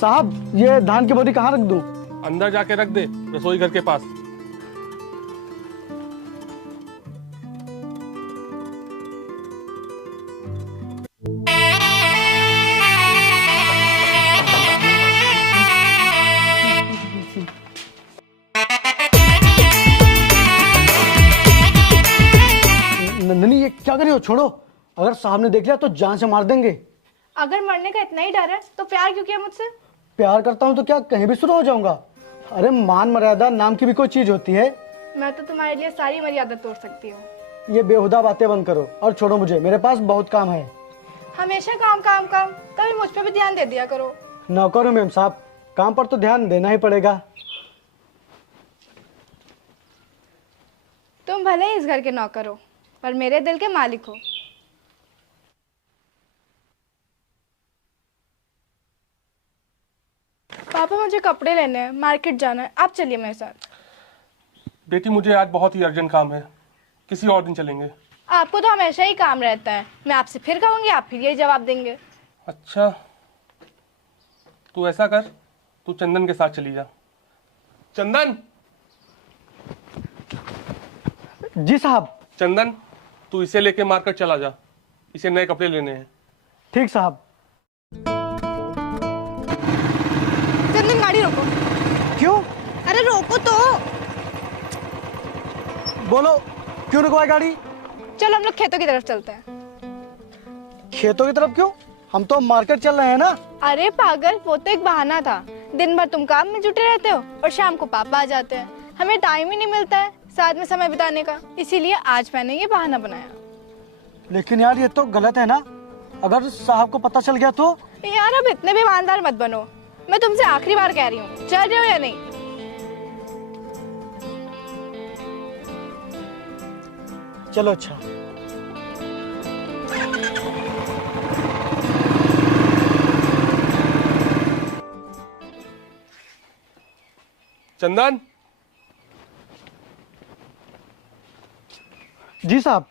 साहब ये धान की बोरी कहाँ रख दूं? अंदर जाके रख दे, रसोई घर के पास। नंदनी ये क्या कर रही हो? छोड़ो, अगर साहब ने देख लिया तो जान से मार देंगे। अगर मरने का इतना ही डर है तो प्यार क्यों किया मुझसे? प्यार करता हूँ तो क्या कहीं भी शुरू हो जाऊंगा? अरे मान मर्यादा नाम की भी कोई चीज होती है। मैं तो तुम्हारे लिए सारी मर्यादा तोड़ सकती हूँ। ये बेहुदा बातें बंद करो और छोड़ो मुझे, मेरे पास बहुत काम है। हमेशा काम काम काम, कभी मुझ पे भी ध्यान दे दिया करो। नौकर हूँ मैम साहब, काम पर तो ध्यान देना ही पड़ेगा। तुम भले ही इस घर के नौकर हो पर मेरे दिल के मालिक हो। पापा मुझे कपड़े लेने हैं, मार्केट जाना है, आप चलिए मेरे साथ। बेटी मुझे आज बहुत ही अर्जेंट काम है, किसी और दिन चलेंगे। आपको तो हमेशा ही काम रहता है, मैं आपसे फिर कहूंगी आप फिर यही जवाब देंगे। अच्छा तू ऐसा कर, तू चंदन के साथ चली जा। चंदन! जी साहब। चंदन तू इसे लेके मार्केट चला जा, इसे नए कपड़े लेने हैं। ठीक साहब। चंदन गाड़ी रोको। क्यों? अरे रोको तो। बोलो क्यों रुकवाई गाड़ी? चलो हम लोग खेतों की तरफ चलते हैं। खेतों की तरफ क्यों? हम तो मार्केट चल रहे हैं ना। अरे पागल, वो तो एक बहाना था। दिन भर तुम काम में जुटे रहते हो और शाम को पापा आ जाते हैं, हमें टाइम ही नहीं मिलता है साथ में समय बिताने का, इसीलिए आज मैंने ये बहाना बनाया। लेकिन यार ये तो गलत है ना, अगर साहब को पता चल गया तो? यार अब इतने भी ईमानदार मत बनो, मैं तुमसे आखिरी बार कह रही हूँ, चल रहे हो या नहीं? चलो अच्छा। चंदन! जी साहब।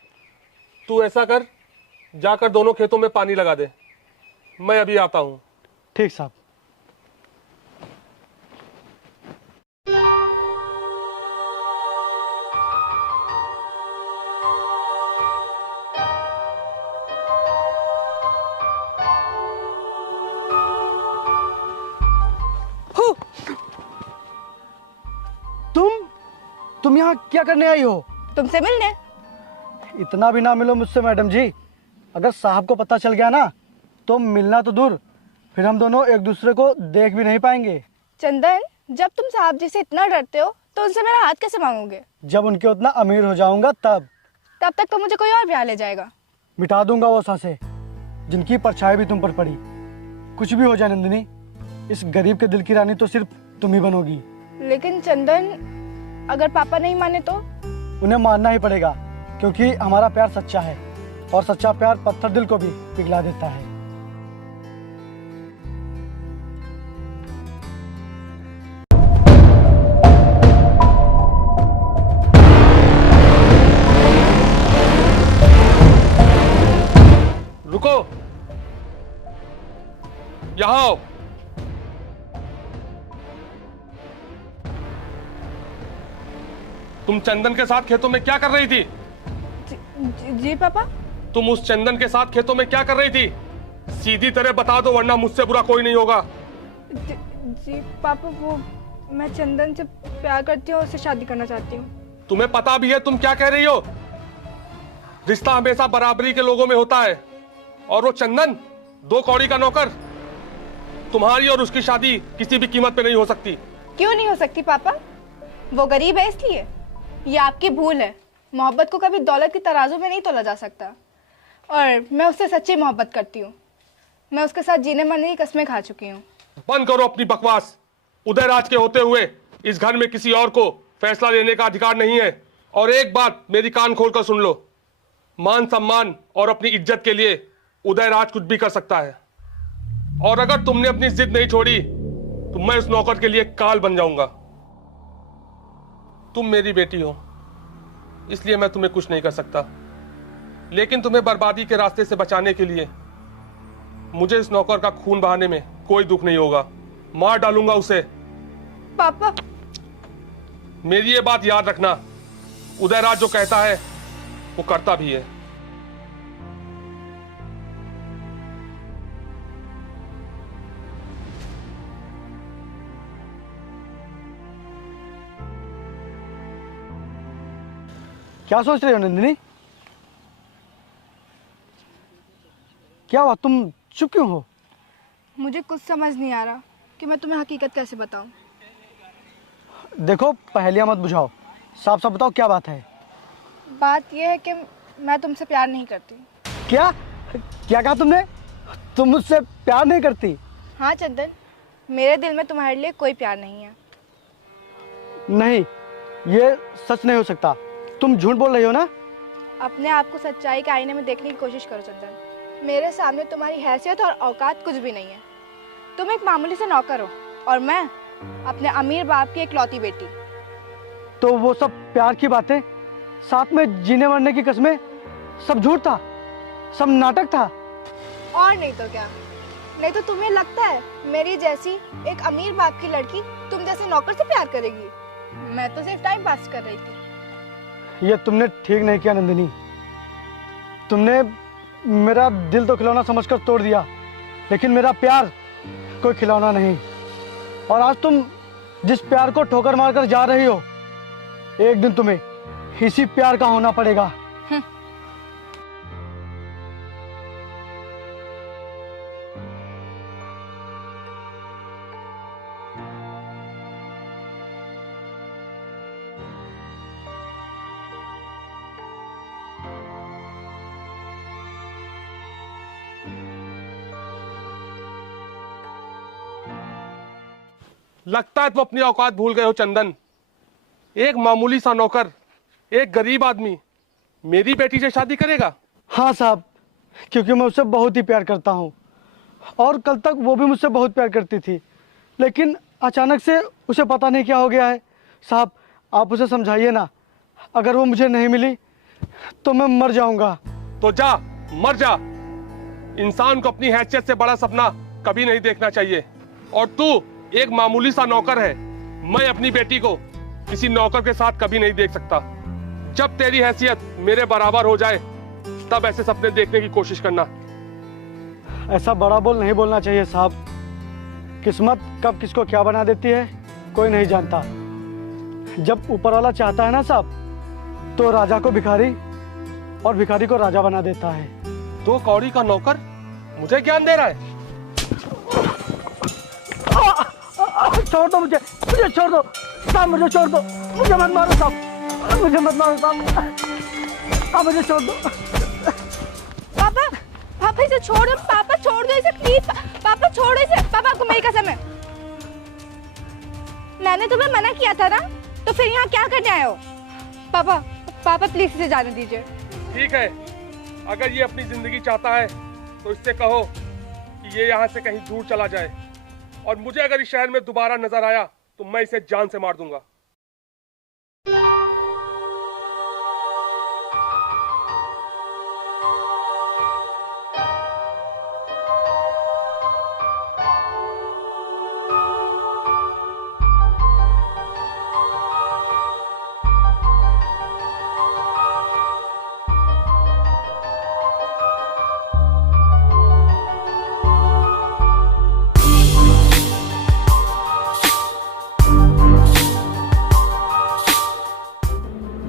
तू ऐसा कर, जाकर दोनों खेतों में पानी लगा दे, मैं अभी आता हूँ। ठीक साहब। तुम यहाँ क्या करने आई हो? तुमसे मिलने। इतना भी ना मिलो मुझसे मैडम जी, अगर साहब को पता चल गया ना तो मिलना तो दूर, फिर हम दोनों एक दूसरे को देख भी नहीं पाएंगे। चंदन, जब तुम साहब जी से इतना डरते हो तो उनसे मेरा हाथ कैसे मांगोगे? जब उनके उतना अमीर हो जाऊंगा तब तक तो मुझे कोई और ब्याह ले जाएगा। मिटा दूंगा वो सांसें जिनकी परछाई भी तुम पर पड़ी। कुछ भी हो जाए नंदिनी, इस गरीब के दिल की रानी तो सिर्फ तुम ही बनोगी। लेकिन चंदन, अगर पापा नहीं माने तो? उन्हें मानना ही पड़ेगा, क्योंकि हमारा प्यार सच्चा है और सच्चा प्यार पत्थर दिल को भी पिघला देता है। रुको, यहाँ आओ। तुम चंदन के साथ खेतों में क्या कर रही थी? जी पापा। तुम उस चंदन के साथ खेतों में क्या कर रही थी? सीधी तरह बता दो, वरना मुझसे बुरा कोई नहीं होगा। जी पापा, वो मैं चंदन से प्यार करती हूँ, उससे शादी करना चाहती हूँ। तुम्हें पता भी है तुम क्या कह रही हो? रिश्ता हमेशा बराबरी के लोगों में होता है, और वो चंदन 2 कौड़ी का नौकर। तुम्हारी और उसकी शादी किसी भी कीमत पे नहीं हो सकती। क्यों नहीं हो सकती पापा? वो गरीब है इसलिए? ये आपकी भूल है। मोहब्बत को कभी दौलत की तराजू में नहीं तोला जा सकता, और मैं उससे सच्ची मोहब्बत करती हूँ। मैं उसके साथ जीने मरने की कस्में खा चुकी हूँ। बंद करो अपनी बकवास। उदयराज के होते हुए इस घर में किसी और को फैसला लेने का अधिकार नहीं है। और एक बात मेरी कान खोलकर सुन लो, मान सम्मान और अपनी इज्जत के लिए उदयराज कुछ भी कर सकता है, और अगर तुमने अपनी जिद नहीं छोड़ी तो मैं उस नौकर के लिए काल बन जाऊंगा। तुम मेरी बेटी हो, इसलिए मैं तुम्हें कुछ नहीं कर सकता, लेकिन तुम्हें बर्बादी के रास्ते से बचाने के लिए मुझे इस नौकर का खून बहाने में कोई दुख नहीं होगा। मार डालूंगा उसे। पापा मेरी ये बात याद रखना, उदयराज जो कहता है वो करता भी है। क्या सोच रहे हो नंदिनी? क्या हुआ, तुम चुप क्यों हो? मुझे कुछ समझ नहीं आ रहा कि मैं तुम्हें हकीकत कैसे बताऊं। देखो, पहेलियां मत बुझाओ, साफ साफ बताओ क्या बात है। बात यह है कि मैं तुमसे प्यार नहीं करती। क्या क्या कहा तुमने? तुम मुझसे प्यार नहीं करती? हाँ चंदन, मेरे दिल में तुम्हारे लिए कोई प्यार नहीं है। नहीं, ये सच नहीं हो सकता। तुम झूठ बोल रही हो ना? अपने आप को सच्चाई के आईने में देखने की कोशिश करो चंदन। मेरे सामने तुम्हारी हैसियत और औकात कुछ भी नहीं है। तुम एक मामूली से नौकर हो और मैं अपने अमीर बाप की इकलौती बेटी। तो वो सब प्यार की बातें, साथ में जीने मरने की कस्में, सब झूठ था, सब नाटक था। और नहीं तो क्या? नहीं तो तुम्हें लगता है मेरी जैसी एक अमीर बाप की लड़की तुम जैसे नौकर से प्यार करेगी? मैं तो सिर्फ टाइम पास कर रही थी। ये तुमने ठीक नहीं किया नंदिनी। तुमने मेरा दिल तो खिलौना समझकर तोड़ दिया, लेकिन मेरा प्यार कोई खिलौना नहीं। और आज तुम जिस प्यार को ठोकर मारकर जा रही हो, एक दिन तुम्हें इसी प्यार का होना पड़ेगा। लगता है तुम अपनी औकात भूल गए हो चंदन। एक मामूली सा नौकर, एक गरीब आदमी मेरी बेटी से शादी करेगा? हाँ साहब, क्योंकि मैं उससे बहुत ही प्यार करता हूँ, और कल तक वो भी मुझसे बहुत प्यार करती थी, लेकिन अचानक से उसे पता नहीं क्या हो गया है। साहब, आप उसे समझाइए ना। अगर वो मुझे नहीं मिली तो मैं मर जाऊंगा। तो जा, मर जा। इंसान को अपनी हैसियत से बड़ा सपना कभी नहीं देखना चाहिए। और तू एक मामूली सा नौकर है। मैं अपनी बेटी को किसी नौकर के साथ कभी नहीं देख सकता। जब तेरी हैसियत मेरे बराबर हो जाए तब ऐसे सपने देखने की कोशिश करना। ऐसा बड़ा बोल नहीं बोलना चाहिए साहब। किस्मत कब किसको क्या बना देती है कोई नहीं जानता। जब ऊपर वाला चाहता है ना साहब, तो राजा को भिखारी और भिखारी को राजा बना देता है। दो कौड़ी का नौकर मुझे ज्ञान दे रहा है। छोड़ दो मुझे, मुझे छोड़ दो साहब, मुझे छोड़ दो, मुझे मत मारो साहब, मुझे मत मारो साहब, मुझे छोड़ दो। पापा, पापा इसे छोड़ दो। पापा छोड़ दो इसे प्लीज। पापा छोड़ो इसे। पापा आपको मेरी कसम है, मैंने तुम्हें मना किया था ना, तो फिर यहाँ क्या करने आए हो? पापा, पापा प्लीज इसे जाने दीजिए। ठीक है, अगर ये अपनी जिंदगी चाहता है तो इससे कहो कि ये यहाँ से कहीं दूर चला जाए, और मुझे अगर इस शहर में दोबारा नजर आया तो मैं इसे जान से मार दूंगा।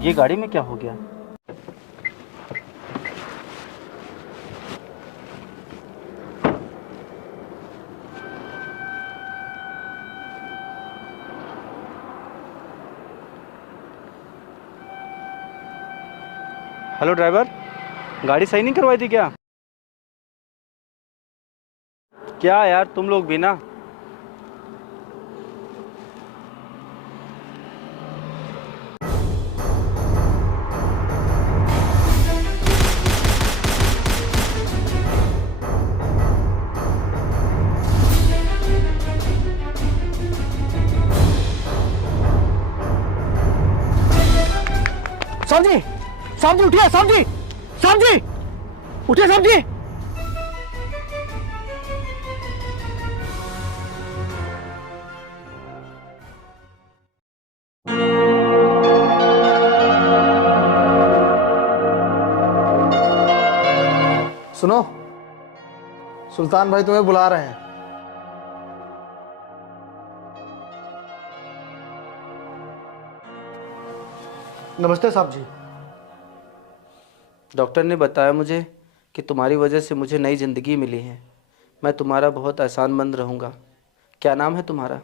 ये गाड़ी में क्या हो गया? हेलो ड्राइवर, गाड़ी सही नहीं करवाई थी क्या? क्या यार, तुम लोग भी ना। साहब जी, साहब जी उठिए, साहब जी, साहब जी उठिए, साहब जी। सुनो, सुल्तान भाई तुम्हें बुला रहे हैं। नमस्ते साहब जी। डॉक्टर ने बताया मुझे कि तुम्हारी वजह से मुझे नई ज़िंदगी मिली है। मैं तुम्हारा बहुत एहसानमंद रहूँगा। क्या नाम है तुम्हारा?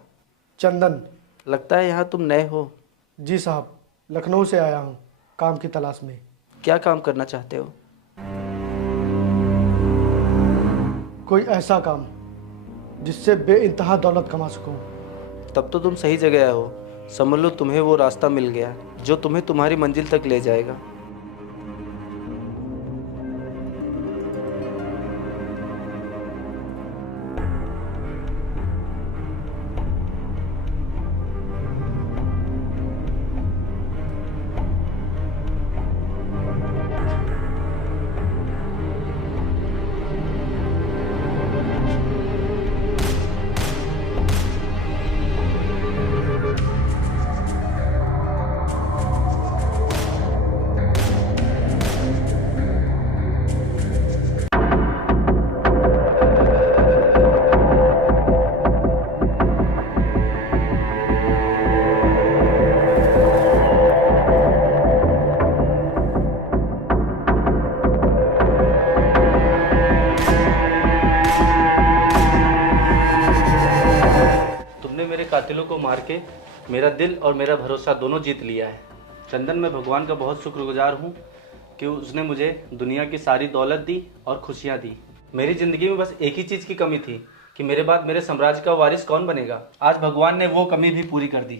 चंदन। लगता है यहाँ तुम नए हो। जी साहब, लखनऊ से आया हूँ काम की तलाश में। क्या काम करना चाहते हो? कोई ऐसा काम जिससे बेइंतहा दौलत कमा सकूं। तब तो तुम सही जगह आए हो। समझ लो तुम्हें वो रास्ता मिल गया जो तुम्हें तुम्हारी मंजिल तक ले जाएगा। मेरे कातिलों को मार के मेरा दिल और मेरा भरोसा दोनों जीत लिया है। चंदन, मैं भगवान का बहुत शुक्रगुजार हूँ कि उसने मुझे दुनिया की सारी दौलत दी और खुशियाँ दी। मेरी ज़िंदगी में बस एक ही चीज़ की कमी थी कि मेरे बाद मेरे साम्राज्य का वारिस कौन बनेगा। आज भगवान ने वो कमी भी पूरी कर दी।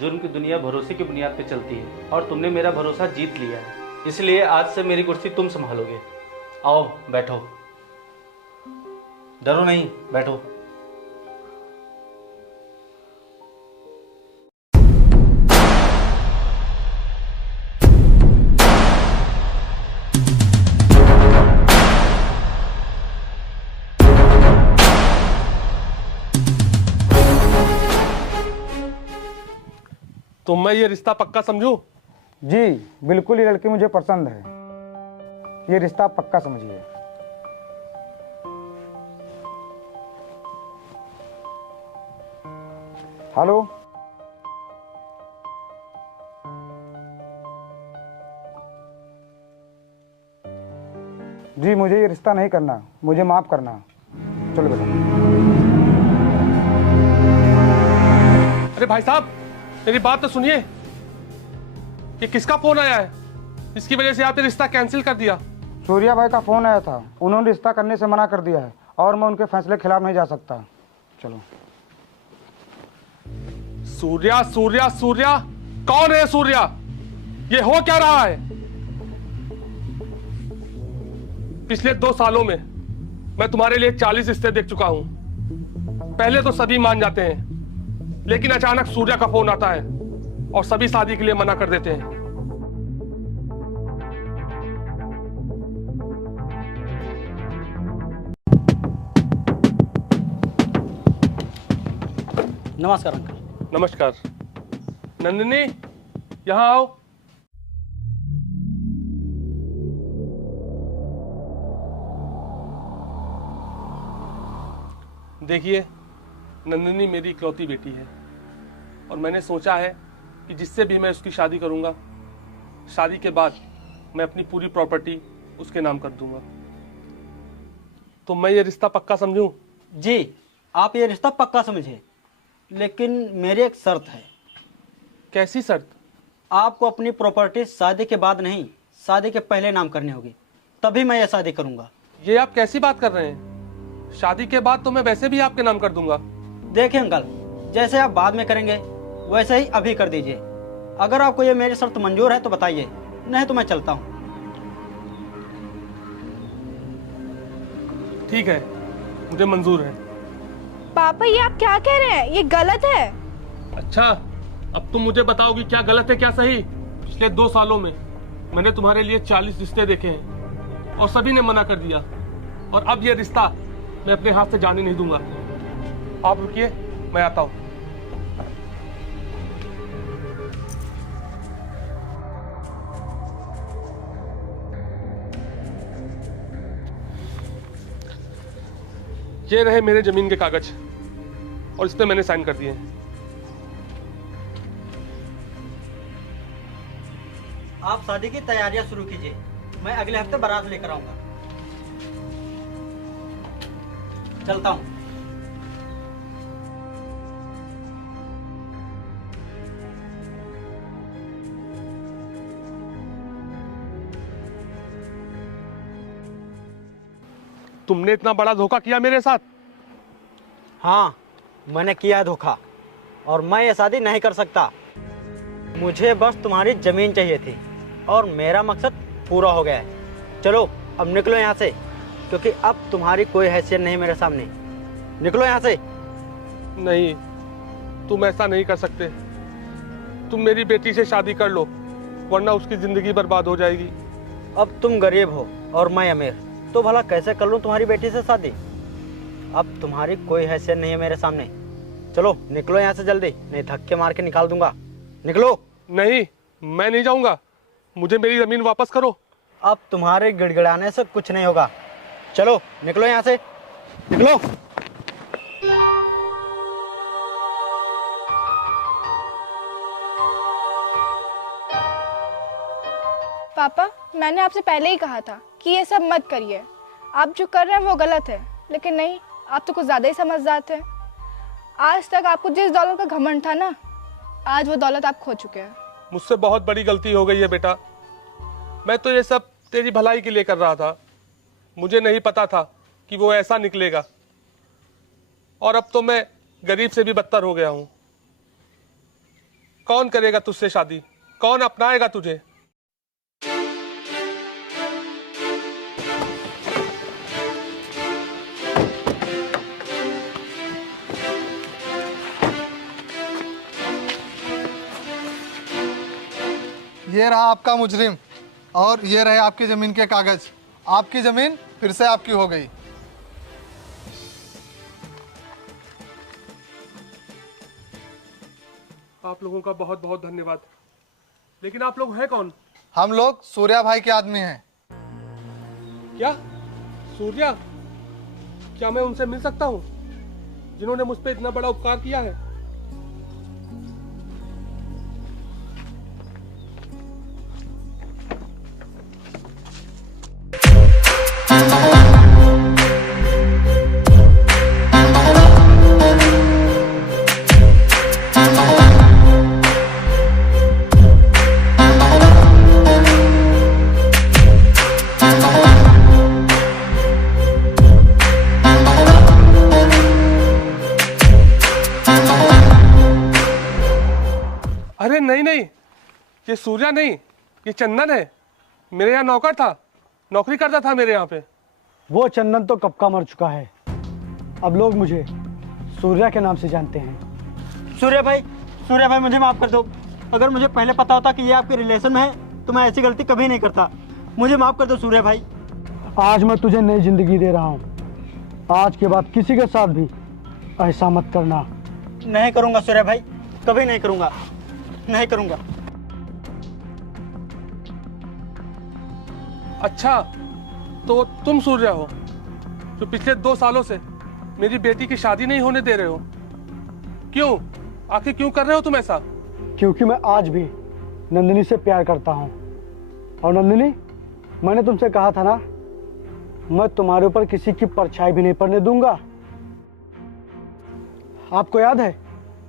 जुर्म की दुनिया भरोसे की बुनियाद पर चलती है और तुमने मेरा भरोसा जीत लिया है, इसलिए आज से मेरी कुर्सी तुम संभालोगे। आओ बैठो, डरो नहीं, बैठो। तो मैं ये रिश्ता पक्का समझूं? जी बिल्कुल, ये लड़की मुझे पसंद है। ये रिश्ता पक्का समझिए। हेलो, जी मुझे ये रिश्ता नहीं करना, मुझे माफ करना। चलो बेटा। अरे भाई साहब, मेरी बात तो सुनिए। ये किसका फोन आया है इसकी वजह से आपने रिश्ता कैंसिल कर दिया? सूर्या भाई का फोन आया था, उन्होंने रिश्ता करने से मना कर दिया है और मैं उनके फैसले के खिलाफ नहीं जा सकता। चलो। सूर्या सूर्या सूर्या, कौन है सूर्या? ये हो क्या रहा है? पिछले 2 सालों में मैं तुम्हारे लिए 40 रिश्ते देख चुका हूं। पहले तो सभी मान जाते हैं, लेकिन अचानक सूर्या का फोन आता है और सभी शादी के लिए मना कर देते हैं। नमस्कार अंकल। नमस्कार। नंदिनी, यहां आओ। देखिए, नंदिनी मेरी इकलौती बेटी है और मैंने सोचा है कि जिससे भी मैं उसकी शादी करूंगा, शादी के बाद मैं अपनी पूरी प्रॉपर्टी उसके नाम कर दूंगा। तो मैं ये रिश्ता पक्का समझूं? जी, आप ये रिश्ता पक्का समझे, लेकिन मेरी एक शर्त है। कैसी शर्त? आपको अपनी प्रॉपर्टी शादी के बाद नहीं, शादी के पहले नाम करनी होगी, तभी मैं ये शादी करूंगा। ये आप कैसी बात कर रहे हैं? शादी के बाद तो मैं वैसे भी आपके नाम कर दूंगा। देखिए अंकल, जैसे आप बाद में करेंगे वैसे ही अभी कर दीजिए। अगर आपको ये मेरी शर्त मंजूर है तो बताइए, नहीं तो मैं चलता हूँ। ठीक है, मुझे मंजूर है। पापा, ये आप क्या कह रहे हैं? ये गलत है। अच्छा, अब तुम मुझे बताओगी क्या गलत है क्या सही? पिछले 2 सालों में मैंने तुम्हारे लिए 40 रिश्ते देखे हैं और सभी ने मना कर दिया, और अब ये रिश्ता मैं अपने हाथ से जाने नहीं दूंगा। आप रुकिए, मैं आता हूं। ये रहे मेरे जमीन के कागज और इस पे मैंने साइन कर दिए हैं। आप शादी की तैयारियां शुरू कीजिए, मैं अगले हफ्ते बारात लेकर आऊंगा। चलता हूँ। तुमने इतना बड़ा धोखा किया मेरे साथ। हाँ, मैंने किया धोखा और मैं ये शादी नहीं कर सकता। मुझे बस तुम्हारी जमीन चाहिए थी और मेरा मकसद पूरा हो गया है। चलो अब निकलो यहाँ से, क्योंकि अब तुम्हारी कोई हैसियत नहीं मेरे सामने। निकलो यहाँ से। नहीं, तुम ऐसा नहीं कर सकते। तुम मेरी बेटी से शादी कर लो, वरना उसकी जिंदगी बर्बाद हो जाएगी। अब तुम गरीब हो और मैं अमीर, तो भला कैसे कर लूँ तुम्हारी बेटी से शादी? अब तुम्हारी कोई हैसियत नहीं है मेरे सामने। चलो निकलो यहाँ से जल्दी, नहीं धक्के मार के निकाल दूंगा। निकलो। नहीं, मैं नहीं जाऊंगा। मुझे मेरी जमीन वापस करो। अब तुम्हारे गिड़गिड़ाने से कुछ नहीं होगा। चलो निकलो यहाँ से, निकलो। पापा, मैंने आपसे पहले ही कहा था कि ये सब मत करिए। आप जो कर रहे हैं वो गलत है, लेकिन नहीं, आप तो कुछ ज़्यादा ही समझदार थे। आज तक आपको जिस दौलत का घमंड था ना, आज वो दौलत आप खो चुके हैं। मुझसे बहुत बड़ी गलती हो गई है बेटा। मैं तो ये सब तेरी भलाई के लिए कर रहा था। मुझे नहीं पता था कि वो ऐसा निकलेगा, और अब तो मैं गरीब से भी बदतर हो गया हूं। कौन करेगा तुझसे शादी? कौन अपनाएगा तुझे? ये रहा आपका मुजरिम और ये रहे आपकी ज़मीन के कागज़। आपकी ज़मीन फिर से आपकी हो गई। आप लोगों का बहुत बहुत धन्यवाद। लेकिन आप लोग हैं कौन? हम लोग सूर्या भाई के आदमी हैं। क्या? सूर्या? क्या मैं उनसे मिल सकता हूं, जिन्होंने मुझ पे इतना बड़ा उपकार किया है? अरे नहीं नहीं, ये सूर्या नहीं, ये चंदन है। मेरे यहाँ नौकर था, नौकरी करता था मेरे यहाँ पे। वो चंदन तो कब का मर चुका है। अब लोग मुझे सूर्या के नाम से जानते हैं। सूर्या भाई मुझे माफ़ कर दो। अगर मुझे पहले पता होता कि ये आपके रिलेशन में है तो मैं ऐसी गलती कभी नहीं करता। मुझे माफ़ कर दो सूर्या भाई। आज मैं तुझे नई जिंदगी दे रहा हूँ। आज के बाद किसी के साथ भी ऐसा मत करना। नहीं करूँगा सूर्या भाई, कभी नहीं करूँगा, नहीं करूँगा। अच्छा, तो तुम सूर्या हो जो पिछले 2 सालों से मेरी बेटी की शादी नहीं होने दे रहे हो? क्यों? आखिर क्यों कर रहे हो तुम ऐसा? क्योंकि मैं आज भी नंदिनी से प्यार करता हूँ। और नंदिनी, मैंने तुमसे कहा था ना, मैं तुम्हारे ऊपर किसी की परछाई भी नहीं पड़ने दूंगा। आपको याद है,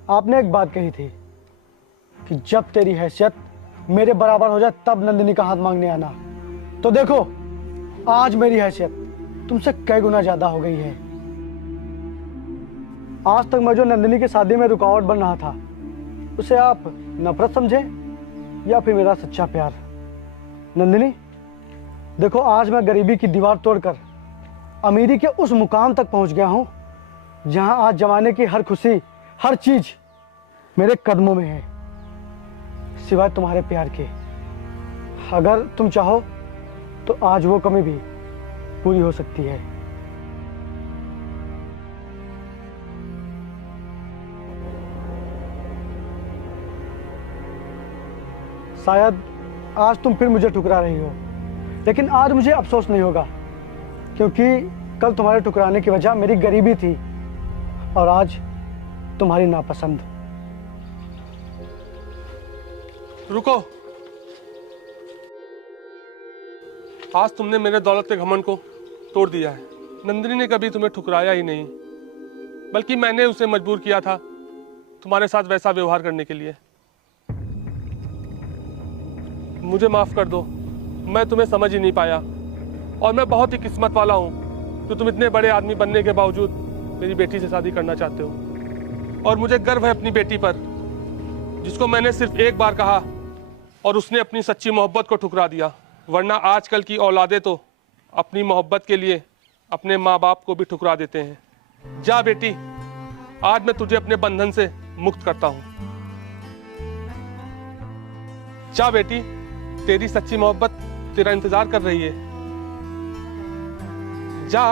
आपने एक बात कही थी कि जब तेरी हैसियत मेरे बराबर हो जाए तब नंदिनी का हाथ मांगने आना। तो देखो, आज मेरी हैसियत तुमसे कई गुना ज्यादा हो गई है। आज तक मैं जो नंदिनी की शादी में रुकावट बन रहा था, उसे आप नफरत समझे या फिर मेरा सच्चा प्यार? नंदिनी, देखो, आज मैं गरीबी की दीवार तोड़कर अमीरी के उस मुकाम तक पहुंच गया हूं जहां आज जमाने की हर खुशी, हर चीज मेरे कदमों में है, सिवाय तुम्हारे प्यार के। अगर तुम चाहो तो आज वो कमी भी पूरी हो सकती है। शायद आज तुम फिर मुझे ठुकरा रही हो, लेकिन आज मुझे अफसोस नहीं होगा, क्योंकि कल तुम्हारे ठुकराने की वजह मेरी गरीबी थी और आज तुम्हारी नापसंद। रुको। आज तुमने मेरे दौलत के घमंड को तोड़ दिया है। नंदिनी ने कभी तुम्हें ठुकराया ही नहीं, बल्कि मैंने उसे मजबूर किया था तुम्हारे साथ वैसा व्यवहार करने के लिए। मुझे माफ कर दो, मैं तुम्हें समझ ही नहीं पाया और मैं बहुत ही किस्मत वाला हूँ कि तुम इतने बड़े आदमी बनने के बावजूद मेरी बेटी से शादी करना चाहते हो। और मुझे गर्व है अपनी बेटी पर, जिसको मैंने सिर्फ एक बार कहा और उसने अपनी सच्ची मोहब्बत को ठुकरा दिया। वरना आजकल की औलादें तो अपनी मोहब्बत के लिए अपने माँ बाप को भी ठुकरा देते हैं। जा बेटी, आज मैं तुझे अपने बंधन से मुक्त करता हूँ। जा बेटी, तेरी सच्ची मोहब्बत तेरा इंतजार कर रही है। जा।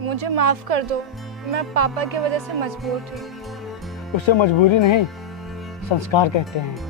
मुझे माफ कर दो, मैं पापा की वजह से मजबूर थी। उसे मजबूरी नहीं, संस्कार कहते हैं।